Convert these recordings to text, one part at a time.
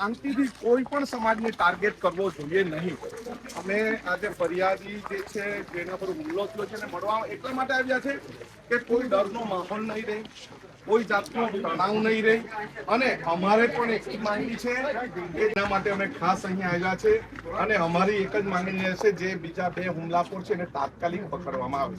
શાંતિથી કોઈ પણ સમાજને ટાર્ગેટ કરવો જોઈએ નહીં. અમે આજે ફરિયાદી જે છે, જેના પર હુમલો થયો છે મળવા એટલા માટે આવ્યા છે કે કોઈ ડરનો માહોલ નહીં રહે, કોઈ જાતનો તણાવ નહીં રહે. અને અમારે પણ એક જ માંગણી છે એના માટે અમે ખાસ અહીંયા આવ્યા છે. અને અમારી એક જ માંગણી રહેશે, જે બીજા બે હુમલાખોર છે એને તાત્કાલિક પકડવામાં આવે.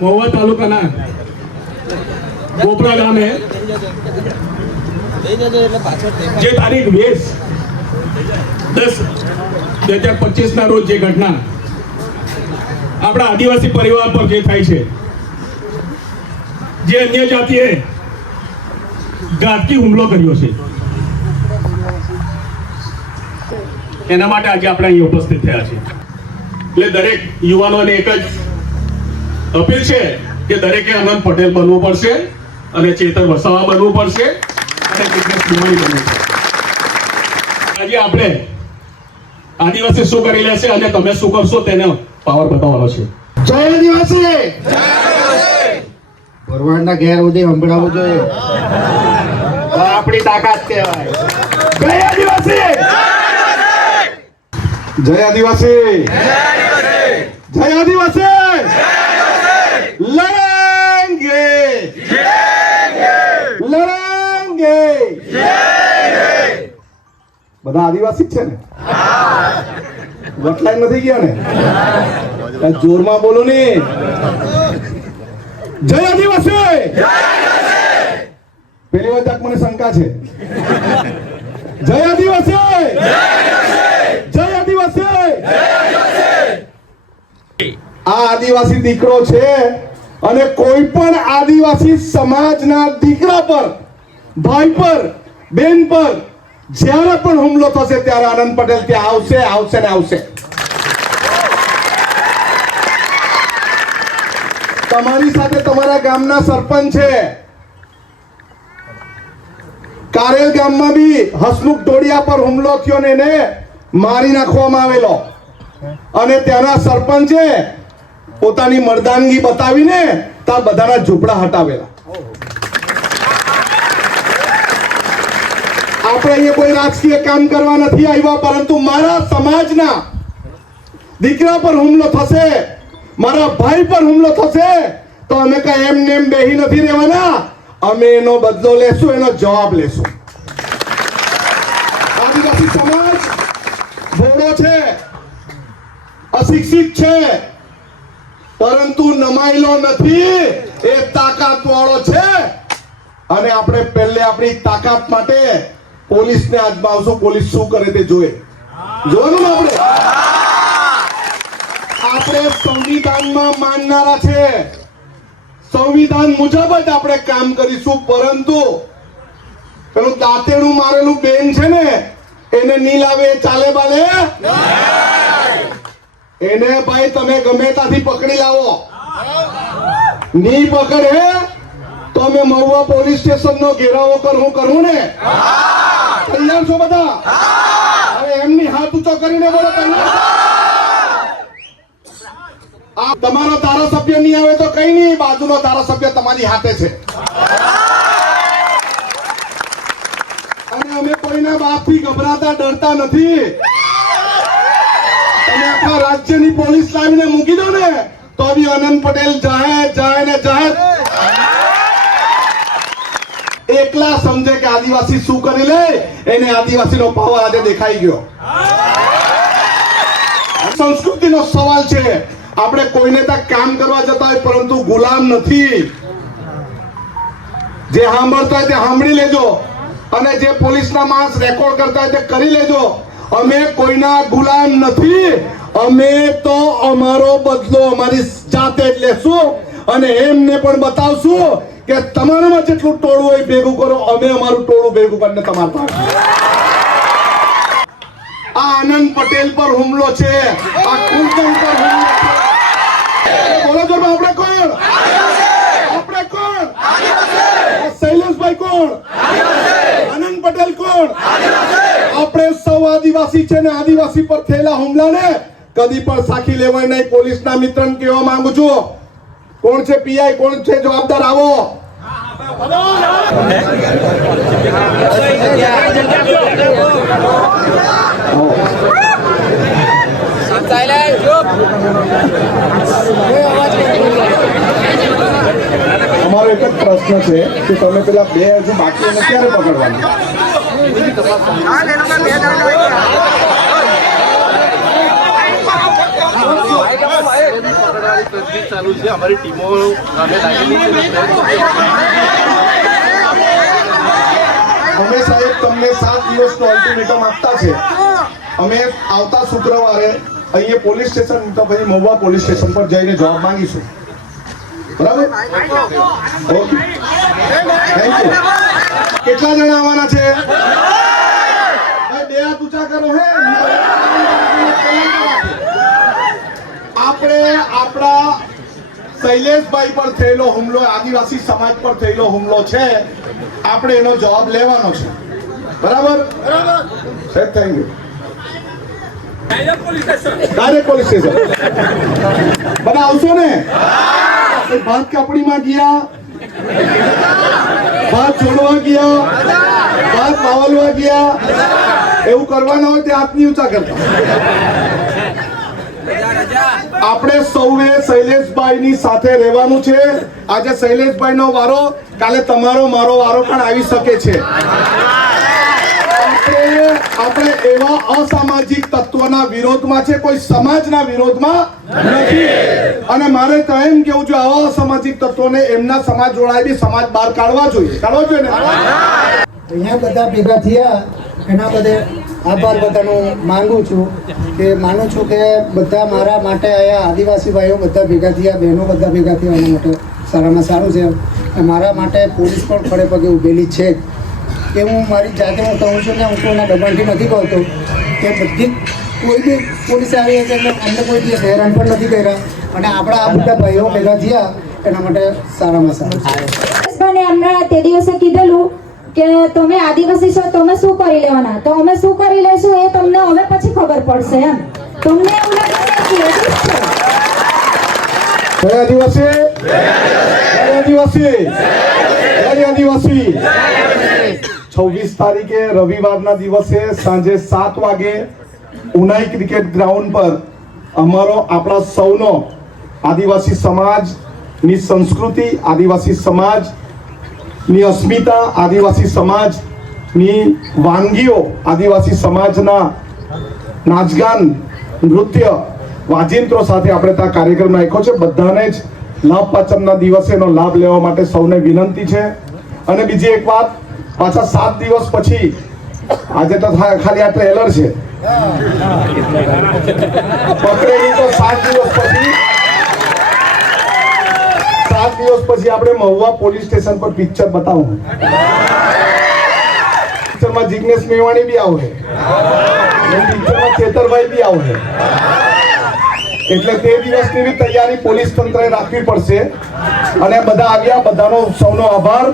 મહુવા તાલુકાના ગોપરા ગામે જે તારીખ વીસ દસ, બે હજાર પચીસના રોજ જે ઘટના આપણા આદિવાસી પરિવાર પર જે થાય છે, જે અન્ય જાતિએ ઘાતકી હુમલો કર્યો છે. એના માટે આજે આપણે અહીં ઉપસ્થિત થયા છે એટલે દરેક યુવાનોને એક જ અપીલ છે કે દરેકે આનંદ પટેલ બનવું પડશે અને ચેતન વસાવા બનવું પડશે અને બનવું આજે આપણે આદિવાસી શું કરી લેશે અને તમે શું કરશો તેને પાવર બતાવવાનો છે. જય આદિવાસી! ભરવાડના ઘેર સુધી સંભળાવવું જોઈએ. તો આપણી તાકાત કહેવાય. જય આદિવાસી! જય આદિવાસી! જય આદિવાસી! લડેંગે બધા આદિવાસી છે ને? વટલાઈ નથી ગયા ને? જોરમાં બોલો ને. જય આદિવાસી! પેલી વાત મને શંકા છે. જય આદિવાસી! જય આદિવાસી! આ આદિવાસી દીકરો છે અને કોઈ પણ આદિવાસી સમાજના દીકરા પર, ભાઈ પર, બેન પર જ્યારે પણ હુમલો થશે ત્યારે આનંદ પટેલ ત્યાં આવશે આવશે ને આવશે. તમારી સાથે તમારા ગામના સરપંચ છે. કારેલ ગામમાં બી હસમુખ ડોડિયા પર હુમલો થયો ને એને મારી નાખવામાં આવેલો. અને ત્યાંના સરપંચે પોતાની મર્દાનગી બતાવીને ત્યાં બધાના ઝૂંપડા હટાવેલા. આપણે અહીંયા કોઈ રાજકીય કામ કરવા નથી આવ્યા, પરંતુ મારા સમાજના દીકરા પર હુમલો થશે, મારા ભાઈ પર હુમલો થશે, તો અમે કઈ એમ નેમ બેહી નથી રહેવાના. અમે એનો બદલો લેશું, એનો જવાબ લેશું. આદિવાસી સમાજ ભોળો છે, અશિક્ષિત છે, પરંતુ નમાયેલો નથી, એ તાકાત વાળો છે. અને આપણે પહેલે આપણી તાકાત માટે પોલીસને આજમાવશું પોલીસ શું કરે તે જોવે. જોવાનું ને આપણે? આપણે સંવિધાનમાં માનનારા છે. સંવિધાન મુજબ જ આપણે કામ કરીશું પરંતુ પેલું દાંતેડું મારેલું બેન છે ને એને નહીં લાવે ચાલે બાલે? એને ભાઈ તમે ગમે ત્યાંથી પકડી લાવો. ની પકડે તો અમે મહુવા પોલીસ સ્ટેશન નો ઘેરાવો કરવું કરવું ને? તૈયાર છો બધા? હવે એમની હાથ ઊંચો કરીને બોલો તૈયાર તમારો ધારાસભ્ય નહીં આવે તો કઈ નહીં બાજુનો ધારાસભ્ય તમારી હાથે છે. અને અમે કોઈના બાપથી ગભરાતા ડરતા નથી. તમે આખા રાજ્યની પોલીસ લાવીને મૂકી દો ને તો બી અનંત પટેલ જાય જાય ને જાય એકલા સમજે કે આદિવાસી શું કરી લે? એને આદિવાસીનો પાવર આજે દેખાઈ ગયો. સંસ્કૃતિનો સવાલ છે. આપણે કોઈને ત્યાં કામ કરવા જતા હોય પરંતુ ગુલામ નથી. જે સાંભળતા તે સાંભળી લેજો. અને જે પોલીસના માણસ રેકોર્ડ કરતા હોય તે કરી લેજો. અમે કોઈના ગુલામ નથી. અમે તો અમારો બદલો અમારી જાતે જ લેશું અને એમને પણ બતાવશું કે તમારામાં જેટલું ટોળું હોય ભેગું કરો, અમે અમારું ટોળું ભેગું કરીને તમારે આ આનંદ પટેલ પર હુમલો છે. આ કુલચંદ પર હુમલો છે. બોલો જો આપણે કોણ? આપણે કોણ? શૈલેષભાઈ કોણ? આનંદ પટેલ કોણ? આપણે સૌ આદિવાસી છે ને આદિવાસી પર થયેલા હુમલાને કદી પણ સાખી લેવાય નહીં. પોલીસના મિત્રને કહેવા માંગુ છું કોણ છે પીઆઈ, કોણ છે જવાબદાર? આવો. અમારો એક જ પ્રશ્ન છે કે તમે પેલા બે હજુ બાકી ક્યારે પકડવાના? અમારી ટીમો લાગેલી અમે સાહેબ તમને સાત દિવસનો અલ્ટિમેટમ આપતા છે. અમે આવતા શુક્રવારે અહીંયા પોલીસ સ્ટેશન, તો પછી મહુવા પોલીસ સ્ટેશન પર જઈને જવાબ માંગીશું. બરાબર? ઓકે કેટલા જણા આવવાના છે? બે હાથ ઊંચા કરો, હે આપણે આપણા શૈલેષભાઈ પર થયેલો હુમલો આદિવાસી સમાજ પર થયેલો હુમલો છે. આપણે એનો જવાબ લેવાનો છે. બરાબર? સાહેબ thank you direct police station બધા આવશો ને? ભાત કાપડીમાં ગયા. ભાત છોડવા ગયા. ભાત માવલવા ગયા. એવું કરવાના હોય તે હાથની ઊંચા કરતા. આપણે સૌએ શૈલેષભાઈ ની સાથે રહેવાનું છે. આજે શૈલેષભાઈ નો વારો, કાલે તમારો મારો વારો પણ આવી શકે છે. આપણે એવા અસામાજિક તત્વના વિરોધમાં છે, કોઈ સમાજના વિરોધમાં નથી. અને મારે તો એમ કેવું છે આવા અસામાજિક તત્વોને એમના સમાજ જોડાયેલી સમાજ બહાર કાઢવા જોઈએ. કાઢવા જોઈએ ને? અહીંયા બધા ભેગા થયા. એના બધે આભાર બધાનું માંગુ છું કે માનું છું કે બધા મારા માટે અહીંયા આદિવાસી ભાઈઓ બધા ભેગા થયા, બહેનો બધા ભેગા થયા એના માટે સારામાં સારું છે. મારા માટે પોલીસ પણ ખડે પગે ઊભેલી છે. કે હું મારી જાતે હું કહું છું કે હું કોઈના દબાણથી નથી કહેતો કે બધી કોઈ બી પોલીસ આવી છે એટલે અમને કોઈ દિવસ હેરાન પણ નથી કર્યા. અને આપણા આ બધા ભાઈઓ ભેગા થયા એના માટે સારામાં સારું છે. તે દિવસે કીધેલું કે તમે આદિવાસી છો તમે શું કરી લેવાના? તો અમે શું કરી લેશું એ તમને હવે પછી ખબર પડશે એમ. તમને એવું લાગે આદિવાસી આદિવાસી આદિવાસી. છવ્વીસ તારીખે રવિવારના દિવસે સાંજે સાત વાગે ઉનાઈ ક્રિકેટ ગ્રાઉન્ડ પર અમારો આપણા સૌનો આદિવાસી સમાજની સંસ્કૃતિ, આદિવાસી સમાજની અસ્મિતા આદિવાસી સમાજની વાનગીઓ આદિવાસી સમાજના નાચગાન, નૃત્ય, વાજિંત્રો સાથે આપણે ત્યાં કાર્યક્રમ રાખ્યો છે. બધાને જ લાભ પાચમના દિવસે એનો લાભ લેવા માટે સૌને વિનંતી છે. અને બીજી એક વાત, પાછા સાત દિવસ પછી, આજે તો ખાલી આ ટ્રેલર છે. પકડેલી તો સાત દિવસ પછી દિવસ પછી આપણે મહુવા પોલીસ સ્ટેશન પર પિક્ચર બતાવું પિક્ચરમાં જિગ્નેશ મેવાણી બી આવશે પિક્ચરમાં ચેતરભાઈ બી આવશે એટલે તે દિવસની બી તૈયારી પોલીસ તંત્રએ રાખવી પડશે અને બધા આવ્યા બધાનો સૌનો આભાર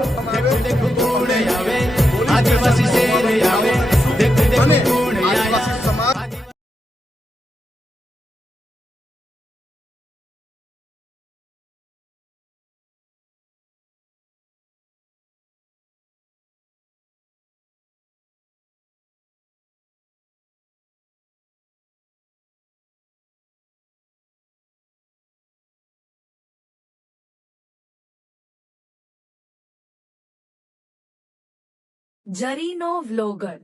જરીનો વ્લોગર.